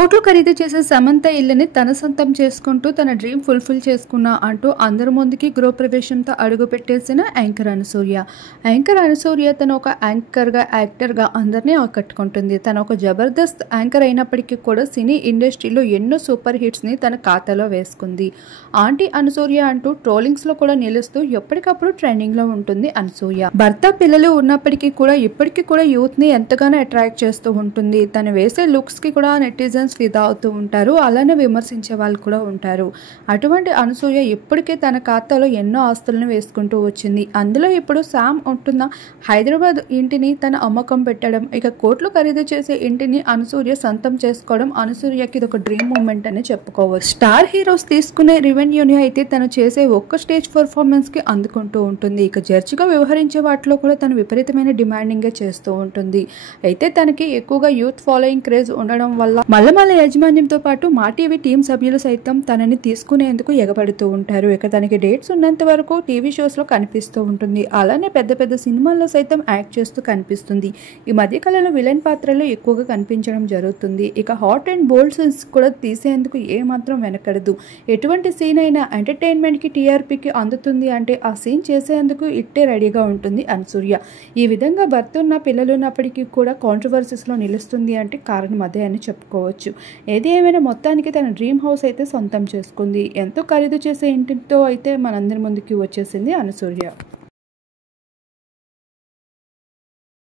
కోట్లు ఖరీదు చేసే సమంత ఇల్లుని తన సొంతం చేసుకుంటూ తన డ్రీమ్ ఫుల్ఫిల్ చేసుకున్నా అంటూ అందరి ముందుకి గృహప్రవేశంతో అడుగు పెట్టేసిన యాంకర్ అనసూయ తను ఒక యాంకర్గా యాక్టర్గా అందరినీ ఆకట్టుకుంటుంది. తను ఒక జబర్దస్త్ యాంకర్ అయినప్పటికీ కూడా సినీ ఇండస్ట్రీలో ఎన్నో సూపర్ హిట్స్ని తన ఖాతాలో వేసుకుంది. ఆంటీ అనసూయ అంటూ ట్రోలింగ్స్లో కూడా నిలుస్తూ ఎప్పటికప్పుడు ట్రెండింగ్లో ఉంటుంది అనసూయ. భర్త పిల్లలు ఉన్నప్పటికీ కూడా ఇప్పటికీ కూడా యూత్ని ఎంతగానో అట్రాక్ట్ చేస్తూ ఉంటుంది. తను వేసే లుక్స్కి కూడా నెటిజన్స్ ఫిదా అవుతూ ఉంటారు. అలానే విమర్శించే వాళ్ళు కూడా ఉంటారు. అటువంటి అనసూయ ఇప్పటికే తన ఖాతాలో ఎన్నో ఆస్తులను వేసుకుంటూ వచ్చింది. అందులో ఇప్పుడు శామ్ ఉంటున్న హైదరాబాద్ ఇంటిని తన అమ్మకం పెట్టడం, ఇక కోట్లు ఖరీదు చేసే ఇంటిని అనసూయ సొంతం చేసుకోవడం అనసూయకి ఇది ఒక డ్రీమ్ మూమెంట్ అని చెప్పుకోవచ్చు. స్టార్ హీరోస్ తీసుకునే రెవెన్యూని అయితే తను చేసే ఒక్క స్టేజ్ పర్ఫార్మెన్స్ కి అందుకుంటూ ఉంటుంది. ఇక జడ్జిగా వ్యవహరించే వాటిలో కూడా తను విపరీతమైన డిమాండింగ్ చేస్తూ ఉంటుంది. అయితే తనకి ఎక్కువగా యూత్ ఫాలోయింగ్ క్రేజ్ ఉండడం వల్ల మల్లమాల యాజమాన్యంతో పాటు మా టీవీ టీం సభ్యులు సైతం తనని తీసుకునేందుకు ఎగబడుతూ ఉంటారు. ఇక తనకి డేట్స్ ఉన్నంత వరకు టీవీ షోస్ లో కనిపిస్తూ ఉంటుంది. అలానే పెద్ద పెద్ద సినిమాల్లో సైతం యాక్ట్ చేస్తూ కనిపిస్తుంది. ఈ మధ్యకాలంలో విలన్ పాత్రలో ఎక్కువగా కనిపించడం జరుగుతుంది. ఇక హాట్ అండ్ బోల్డ్ సీన్స్ కూడా తీసేందుకు ఏమాత్రం వెనకడదు. ఎటువంటి సీన్ అయినా ఎంటర్టైన్మెంట్ కి టీఆర్పీకి అందుతుంది అంటే ఆ సీన్ చేసేందుకు ఇట్టే రెడీగా ఉంటుంది అనసూయ. ఈ విధంగా భర్త ఉన్న పిల్లలు ఉన్నప్పటికీ కూడా కాంట్రవర్సీస్ లో నిలుస్తుంది అంటే కారణం అదే అని చెప్పుకోవచ్చు. ఏది ఏమైనా మొత్తానికి తన డ్రీమ్ హౌస్ అయితే సొంతం చేసుకుంది. ఎంతో ఖరీదు చేసే ఇంటితో అయితే మనందరి ముందుకి వచ్చేసింది అనసూయ.